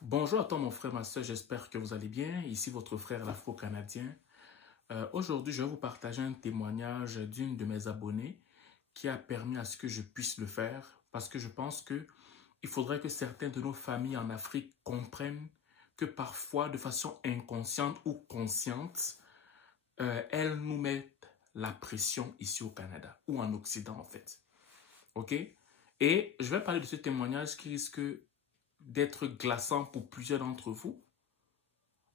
Bonjour à toi mon frère, ma soeur, j'espère que vous allez bien. Ici votre frère l'Afro-Canadien. Aujourd'hui, je vais vous partager un témoignage d'une de mes abonnées qui a permis à ce que je puisse le faire parce que je pense que il faudrait que certaines de nos familles en Afrique comprennent que parfois, de façon inconsciente ou consciente, elles nous mettent la pression ici au Canada ou en Occident en fait. Ok? Et je vais parler de ce témoignage qui risque d'être glaçant pour plusieurs d'entre vous,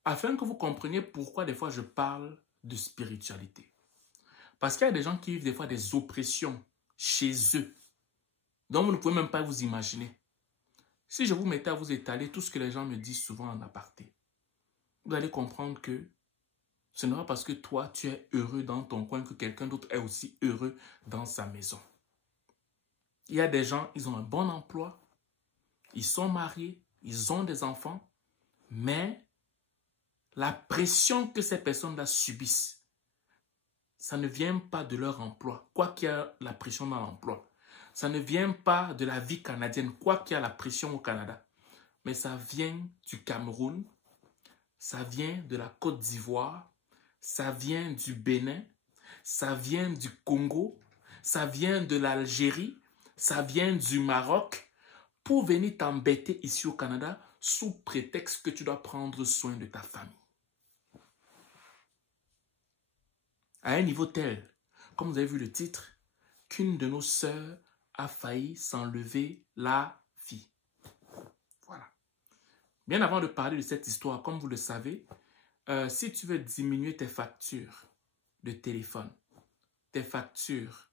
afin que vous compreniez pourquoi des fois je parle de spiritualité. Parce qu'il y a des gens qui vivent des fois des oppressions chez eux, dont vous ne pouvez même pas vous imaginer. Si je vous mettais à vous étaler tout ce que les gens me disent souvent en aparté, vous allez comprendre que ce n'est pas parce que toi tu es heureux dans ton coin que quelqu'un d'autre est aussi heureux dans sa maison. Il y a des gens, ils ont un bon emploi, ils sont mariés, ils ont des enfants, mais la pression que ces personnes-là subissent, ça ne vient pas de leur emploi, quoi qu'il y ait la pression dans l'emploi. Ça ne vient pas de la vie canadienne, quoi qu'il y ait la pression au Canada. Mais ça vient du Cameroun, ça vient de la Côte d'Ivoire, ça vient du Bénin, ça vient du Congo, ça vient de l'Algérie, ça vient du Maroc, pour venir t'embêter ici au Canada sous prétexte que tu dois prendre soin de ta famille. À un niveau tel, comme vous avez vu le titre, qu'une de nos sœurs a failli s'enlever la vie. Voilà. Bien avant de parler de cette histoire, comme vous le savez, si tu veux diminuer tes factures de téléphone, tes factures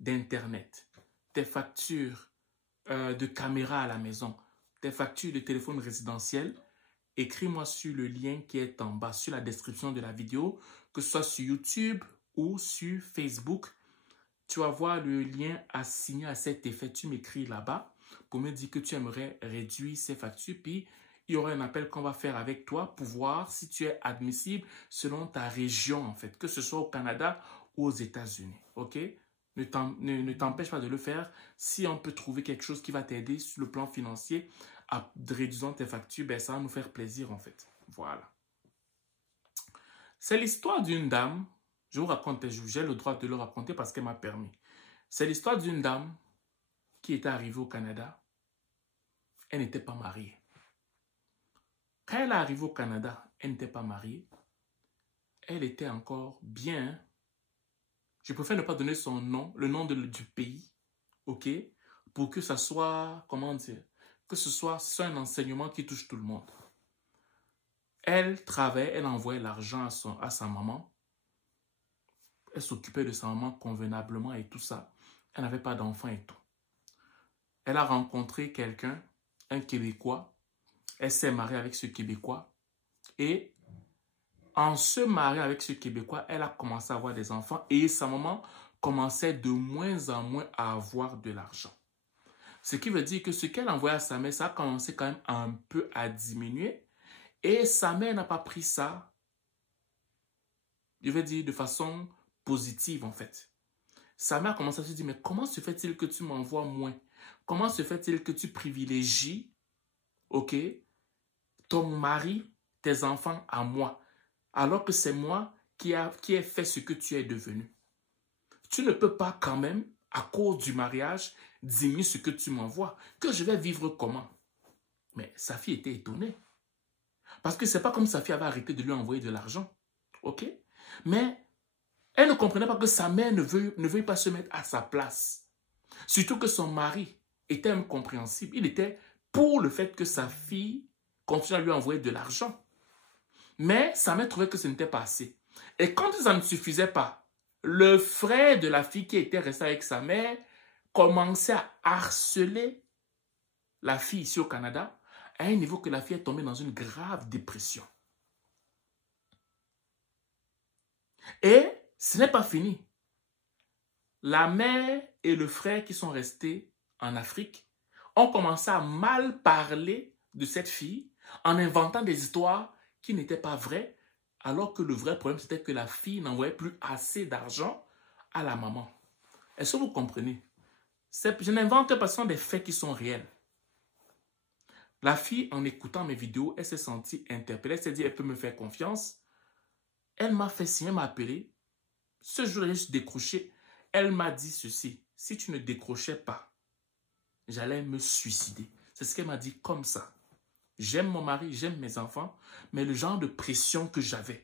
d'internet, tes factures de caméra à la maison, tes factures de téléphone résidentiel, écris-moi sur le lien qui est en bas, sur la description de la vidéo, que ce soit sur YouTube ou sur Facebook. Tu vas voir le lien assigné à cet effet. Tu m'écris là-bas pour me dire que tu aimerais réduire ces factures. Puis, il y aura un appel qu'on va faire avec toi pour voir si tu es admissible selon ta région, en fait, que ce soit au Canada ou aux États-Unis. OK? Ne t'empêche pas de le faire. Si on peut trouver quelque chose qui va t'aider sur le plan financier à réduisant tes factures, ben ça va nous faire plaisir, en fait. Voilà. C'est l'histoire d'une dame. Je vous raconte, j'ai le droit de le raconter parce qu'elle m'a permis. C'est l'histoire d'une dame qui était arrivée au Canada. Elle n'était pas mariée. Quand elle est arrivée au Canada, elle n'était pas mariée. Elle était encore bien. Je préfère ne pas donner son nom, le nom du pays, ok? Pour que ça soit, comment dire, que ce soit un enseignement qui touche tout le monde. Elle travaillait, elle envoyait l'argent à sa maman. Elle s'occupait de sa maman convenablement et tout ça. Elle n'avait pas d'enfant et tout. Elle a rencontré quelqu'un, un Québécois. Elle s'est mariée avec ce Québécois. Et en se mariant avec ce Québécois, elle a commencé à avoir des enfants. Et sa maman commençait de moins en moins à avoir de l'argent. Ce qui veut dire que ce qu'elle envoyait à sa mère, ça a commencé quand même un peu à diminuer. Et sa mère n'a pas pris ça, je vais dire, de façon positive en fait. Sa mère a commencé à se dire, mais comment se fait-il que tu m'envoies moins? Comment se fait-il que tu privilégies, ok, ton mari, tes enfants à moi, alors que c'est moi qui ai fait ce que tu es devenu? Tu ne peux pas quand même, à cause du mariage, diminuer ce que tu m'envoies. Que je vais vivre comment? Mais sa fille était étonnée. Parce que ce n'est pas comme sa fille avait arrêté de lui envoyer de l'argent. Ok? Mais elle ne comprenait pas que sa mère ne veuille pas se mettre à sa place. Surtout que son mari était incompréhensible. Il était pour le fait que sa fille continue à lui envoyer de l'argent. Mais sa mère trouvait que ce n'était pas assez. Et quand ça ne suffisait pas, le frère de la fille qui était resté avec sa mère commençait à harceler la fille ici au Canada à un niveau que la fille est tombée dans une grave dépression. Et ce n'est pas fini. La mère et le frère qui sont restés en Afrique ont commencé à mal parler de cette fille en inventant des histoires qui n'étaient pas vraies, alors que le vrai problème, c'était que la fille n'envoyait plus assez d'argent à la maman. Est-ce que vous comprenez? Je n'invente pas, ce sont des faits qui sont réels. La fille, en écoutant mes vidéos, elle s'est sentie interpellée. Elle s'est dit, elle peut me faire confiance. Elle m'a fait signe, elle m'a appelé. Ce jour-là, je décroché. Elle m'a dit ceci. Si tu ne décrochais pas, j'allais me suicider. C'est ce qu'elle m'a dit comme ça. J'aime mon mari, j'aime mes enfants, mais le genre de pression que j'avais,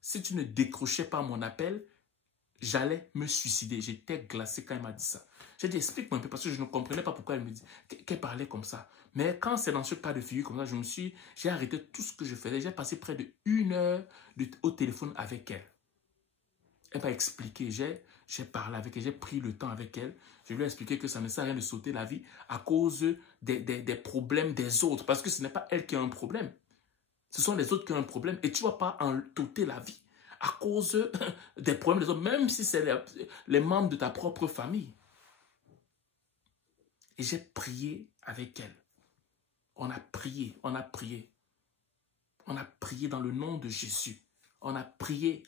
si tu ne décrochais pas mon appel, j'allais me suicider. J'étais glacé quand elle m'a dit ça. J'ai dit, explique-moi un peu, parce que je ne comprenais pas pourquoi elle me dit qu'elle parlait comme ça. Mais quand c'est dans ce cas de figure comme ça, j'ai arrêté tout ce que je faisais. J'ai passé près de 1 heure au téléphone avec elle. Elle m'a expliqué, j'ai parlé avec elle, j'ai pris le temps avec elle. Je lui ai expliqué que ça ne sert à rien de sauter la vie à cause des problèmes des autres. Parce que ce n'est pas elle qui a un problème. Ce sont les autres qui ont un problème. Et tu ne vas pas en sauter la vie à cause des problèmes des autres, même si c'est les membres de ta propre famille. Et j'ai prié avec elle. On a prié dans le nom de Jésus. On a prié.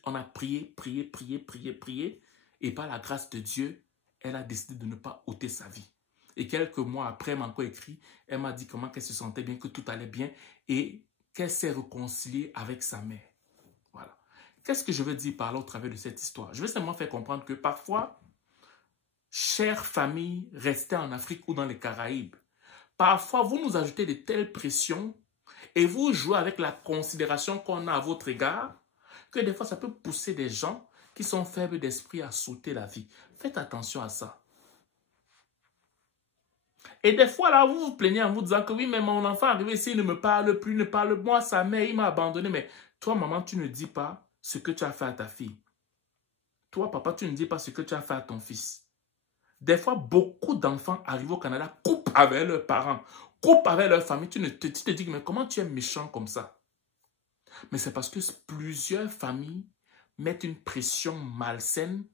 Et par la grâce de Dieu, elle a décidé de ne pas ôter sa vie. Et quelques mois après, elle m'a encore écrit, elle m'a dit comment elle se sentait bien, que tout allait bien et qu'elle s'est réconciliée avec sa mère. Voilà. Qu'est-ce que je veux dire par là au travers de cette histoire? Je veux simplement faire comprendre que parfois, chère famille, restez en Afrique ou dans les Caraïbes, parfois vous nous ajoutez de telles pressions et vous jouez avec la considération qu'on a à votre égard, que des fois ça peut pousser des gens qui sont faibles d'esprit à sauter la vie. Faites attention à ça. Et des fois, là, vous vous plaignez en vous disant que oui, mais mon enfant est arrivé ici, il ne me parle plus, ne parle moi, sa mère, il m'a abandonné. Mais toi, maman, tu ne dis pas ce que tu as fait à ta fille. Toi, papa, tu ne dis pas ce que tu as fait à ton fils. Des fois, beaucoup d'enfants arrivent au Canada, coupent avec leurs parents, coupent avec leur famille. Tu te dis, mais comment tu es méchant comme ça? Mais c'est parce que plusieurs familles mettent une pression malsaine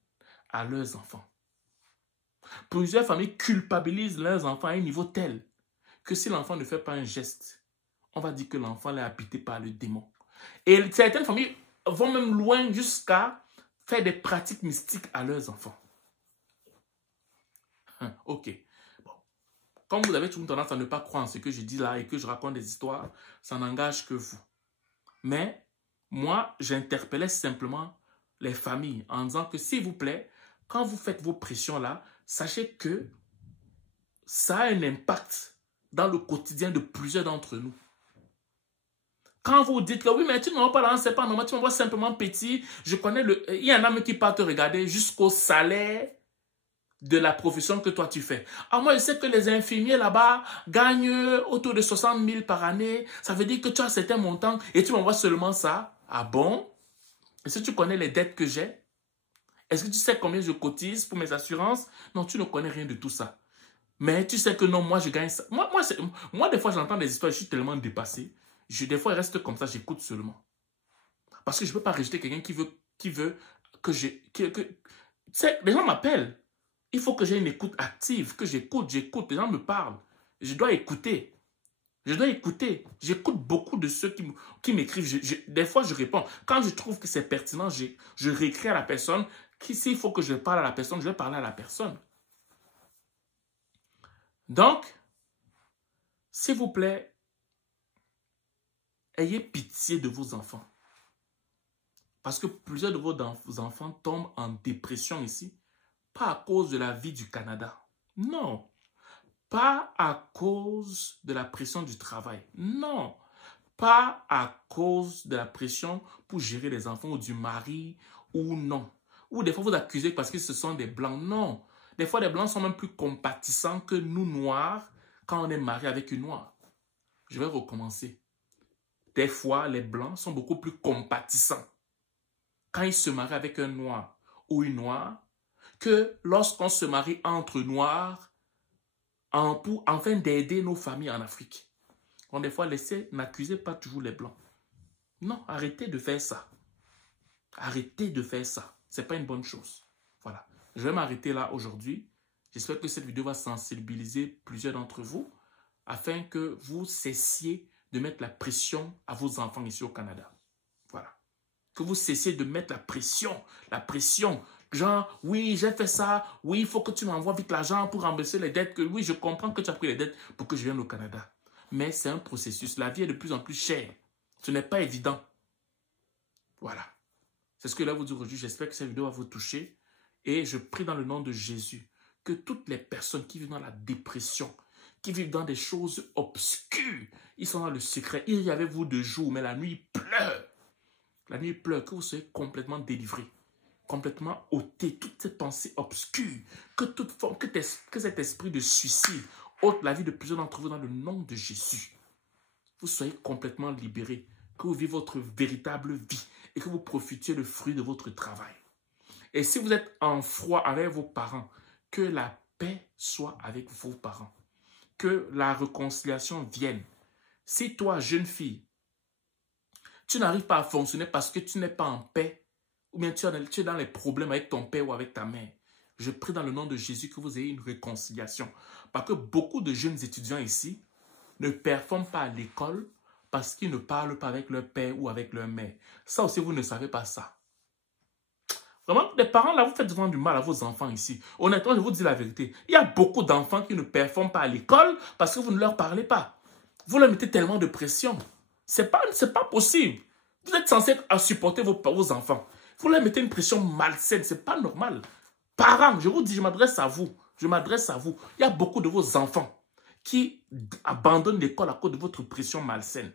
à leurs enfants. Plusieurs familles culpabilisent leurs enfants à un niveau tel que si l'enfant ne fait pas un geste, on va dire que l'enfant est habité par le démon. Et certaines familles vont même loin jusqu'à faire des pratiques mystiques à leurs enfants. Ok. Bon. Comme vous avez toujours tendance à ne pas croire en ce que je dis là et que je raconte des histoires, ça n'engage que vous. Mais moi, j'interpellais simplement les familles en disant que s'il vous plaît, quand vous faites vos pressions là, sachez que ça a un impact dans le quotidien de plusieurs d'entre nous. Quand vous dites que oui, mais tu ne m'envoies pas là, c'est pas normal, tu m'envoies simplement petit, je connais il y en a même qui partent te regarder jusqu'au salaire de la profession que toi tu fais. Ah, moi, je sais que les infirmiers là-bas gagnent autour de 60 000 par année. Ça veut dire que tu as certains montants et tu m'envoies seulement ça. Ah bon? Est-ce que tu connais les dettes que j'ai? Est-ce que tu sais combien je cotise pour mes assurances? Non, tu ne connais rien de tout ça. Mais tu sais que non, moi, je gagne ça. Moi des fois, j'entends des histoires, je suis tellement dépassé. Des fois, je reste comme ça, j'écoute seulement. Parce que je ne peux pas rejeter quelqu'un qui veut que je... tu sais, les gens m'appellent. Il faut que j'ai une écoute active, que j'écoute. Les gens me parlent. Je dois écouter. J'écoute beaucoup de ceux qui m'écrivent. Des fois, je réponds. Quand je trouve que c'est pertinent, je réécris à la personne. S'il faut que je parle à la personne, je vais parler à la personne. Donc, s'il vous plaît, ayez pitié de vos enfants. Parce que plusieurs de vos enfants tombent en dépression ici. Pas à cause de la vie du Canada. Non. Pas à cause de la pression du travail. Non. Pas à cause de la pression pour gérer les enfants ou du mari ou non. Ou des fois vous accusez parce que ce sont des blancs. Non. Des fois les blancs sont même plus compatissants que nous noirs quand on est marié avec une noire. Je vais recommencer. Des fois les blancs sont beaucoup plus compatissants quand ils se marient avec un noir ou une noire que lorsqu'on se marie entre noirs afin d'aider nos familles en Afrique. Donc des fois, n'accusez pas toujours les blancs. Non, arrêtez de faire ça. Arrêtez de faire ça. Ce n'est pas une bonne chose. Voilà. Je vais m'arrêter là aujourd'hui. J'espère que cette vidéo va sensibiliser plusieurs d'entre vous afin que vous cessiez de mettre la pression à vos enfants ici au Canada. Voilà. Que vous cessiez de mettre la pression Genre, oui, j'ai fait ça. Oui, il faut que tu m'envoies vite l'argent pour rembourser les dettes. Oui, je comprends que tu as pris les dettes pour que je vienne au Canada. Mais c'est un processus. La vie est de plus en plus chère. Ce n'est pas évident. Voilà. C'est ce que là vous dis aujourd'hui. J'espère que cette vidéo va vous toucher. Et je prie dans le nom de Jésus que toutes les personnes qui vivent dans la dépression, qui vivent dans des choses obscures, ils sont dans le secret. Il y avait vous de jour, mais la nuit pleure. La nuit pleure, que vous soyez complètement délivrés, complètement ôté, toutes ces pensées obscures, que cet esprit de suicide ôte la vie de plusieurs d'entre vous dans le nom de Jésus. Vous soyez complètement libérés, que vous vivez votre véritable vie et que vous profitiez le fruit de votre travail. Et si vous êtes en froid avec vos parents, que la paix soit avec vos parents, que la réconciliation vienne. Si toi, jeune fille, tu n'arrives pas à fonctionner parce que tu n'es pas en paix, ou bien tu es dans les problèmes avec ton père ou avec ta mère, je prie dans le nom de Jésus que vous ayez une réconciliation. Parce que beaucoup de jeunes étudiants ici ne performent pas à l'école parce qu'ils ne parlent pas avec leur père ou avec leur mère. Ça aussi, vous ne savez pas ça. Vraiment, les parents, là, vous faites souvent du mal à vos enfants ici. Honnêtement, je vous dis la vérité. Il y a beaucoup d'enfants qui ne performent pas à l'école parce que vous ne leur parlez pas. Vous leur mettez tellement de pression. C'est pas possible. Vous êtes censé supporter vos enfants. Vous leur mettez une pression malsaine. C'est pas normal. Parents, je vous dis, je m'adresse à vous. Je m'adresse à vous. Il y a beaucoup de vos enfants qui abandonnent l'école à cause de votre pression malsaine.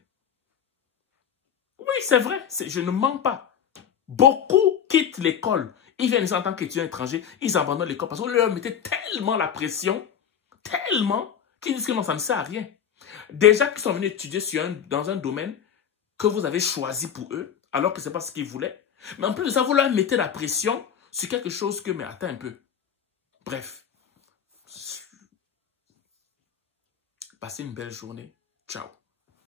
Oui, c'est vrai. Je ne mens pas. Beaucoup quittent l'école. Ils viennent ici en tant qu'étudiants étrangers. Ils abandonnent l'école parce qu'on leur mettait tellement la pression, tellement, qu'ils disent que non, ça ne sert à rien. Déjà qu'ils sont venus étudier dans un domaine que vous avez choisi pour eux, alors que ce n'est pas ce qu'ils voulaient. Mais en plus de ça, vous leur mettez la pression sur quelque chose que, mais attends un peu. Bref. Passez une belle journée. Ciao.